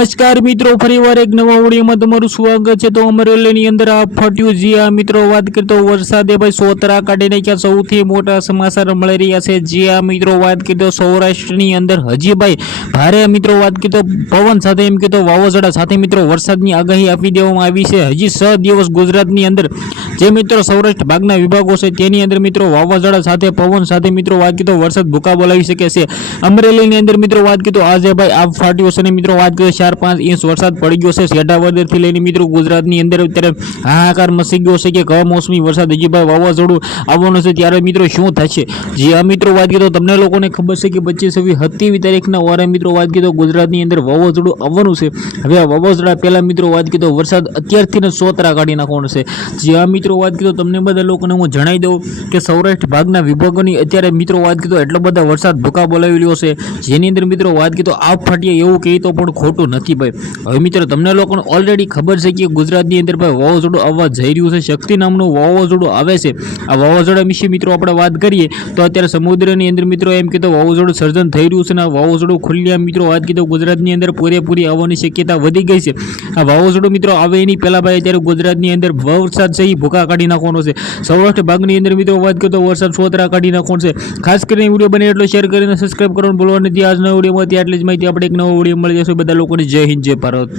નમસ્કાર મિત્રો, ફરીવાર એક નવા ઓડિયોમાં તમારું સ્વાગત છે. તો અમરેલીની અંદર આ ફટ્યું જી આ મિત્રો વાત કરીએ તો વરસાદે ભાઈ સોતરા કાઢી નાખ્યા. સૌથી મોટા સમાચાર મળી રહ્યા છે. જી આ મિત્રો વાત કરીએ સૌરાષ્ટ્રની અંદર. હજી ભાઈ ભારે મિત્રો વાત કરીએ પવન સાથે એમ કહેતો વાવાઝોડા સાથે મિત્રો વરસાદની આગાહી આપી દેવામાં આવી છે. હજી છ દિવસ ગુજરાતની અંદર જે મિત્રો સૌરાષ્ટ્ર ભાગના વિભાગો છે, તેની અંદર મિત્રો વાવાઝોડા સાથે, પવન સાથે મિત્રો વાત કીધો વરસાદ ભૂકા બોલાવી શકે છે. અમરેલીની અંદર મિત્રો વાત કીધો આજે ભાઈ આ ફાટ્યો છે મિત્રો વાત કરીએ ચાર પાંચ ઇંચ વરસાદ પડી ગયો છે. સેઢાવદરથી લઈને મિત્રો ગુજરાતની અંદર અત્યારે હાહાકાર મસી ગયો છે કે કમોસમી વરસાદ, હજી ભાઈ વાવાઝોડું આવવાનું છે, ત્યારે મિત્રો શું થશે? જે આ મિત્રો વાત કીધો તમને લોકોને ખબર છે કે પચીસ છવ્વીસ સત્યાવીસ તારીખના વારે મિત્રો વાત કીધો ગુજરાતની અંદર વાવાઝોડું આવવાનું છે. હવે આ વાવાઝોડા પહેલા મિત્રો વાત કીધો વરસાદ અત્યારથી સોતરા કાઢી નાખવાનો છે. જે આ મિત્રો વાત કીધો, તમને બધા લોકોને હું જણાવી દઉં કે સૌરાષ્ટ્ર ભાગના વિભાગોની અત્યારે મિત્રો વાત કીધો, એટલો બધા વરસાદ ભૂકા બોલાવી રહ્યો છે. જેની અંદર મિત્રો વાત કીધો, આ ફાટીએ એવું કહી તો પણ ખોટું નથી ભાઈ. હવે મિત્રો, તમને લોકોને ઓલરેડી ખબર છે કે ગુજરાતની અંદર ભાઈ વાવાઝોડું આવવા જઈ રહ્યું છે. શક્તિ નામનું વાવાઝોડું આવે છે. આ વાવાઝોડા વિશે મિત્રો આપણે વાત કરીએ, તો અત્યારે સમુદ્રની અંદર મિત્રો એમ કીધું વાવાઝોડું સર્જન થઈ રહ્યું છે અને વાવાઝોડું ખુલ્લા મિત્રો વાત કીધું, ગુજરાતની અંદર પૂરેપૂરી આવવાની શક્યતા વધી ગઈ છે. આ વાવાઝોડું મિત્રો આવે એની પહેલા ભાઈ અત્યારે ગુજરાતની અંદર વરસાદ છે, એ ભૂકા કાઢી નાખવાનો છે. સૌરાષ્ટ્ર ભાગની અંદર મિત્રો વાત કરતો વરસાદ સોતરા કાઢી નાખવાનો છે. ખાસ કરીને વીડિયો બને એટલો શેર કરીને સબસ્ક્રાઈબ કરવાનું ભૂલવા નથી. આજના વિડીયોમાંથી આટલી જ માહિતી. આપણે એક નવો વીડિયો મળી જશે. બધા લોકોને જય હિન્દ, જય ભારત.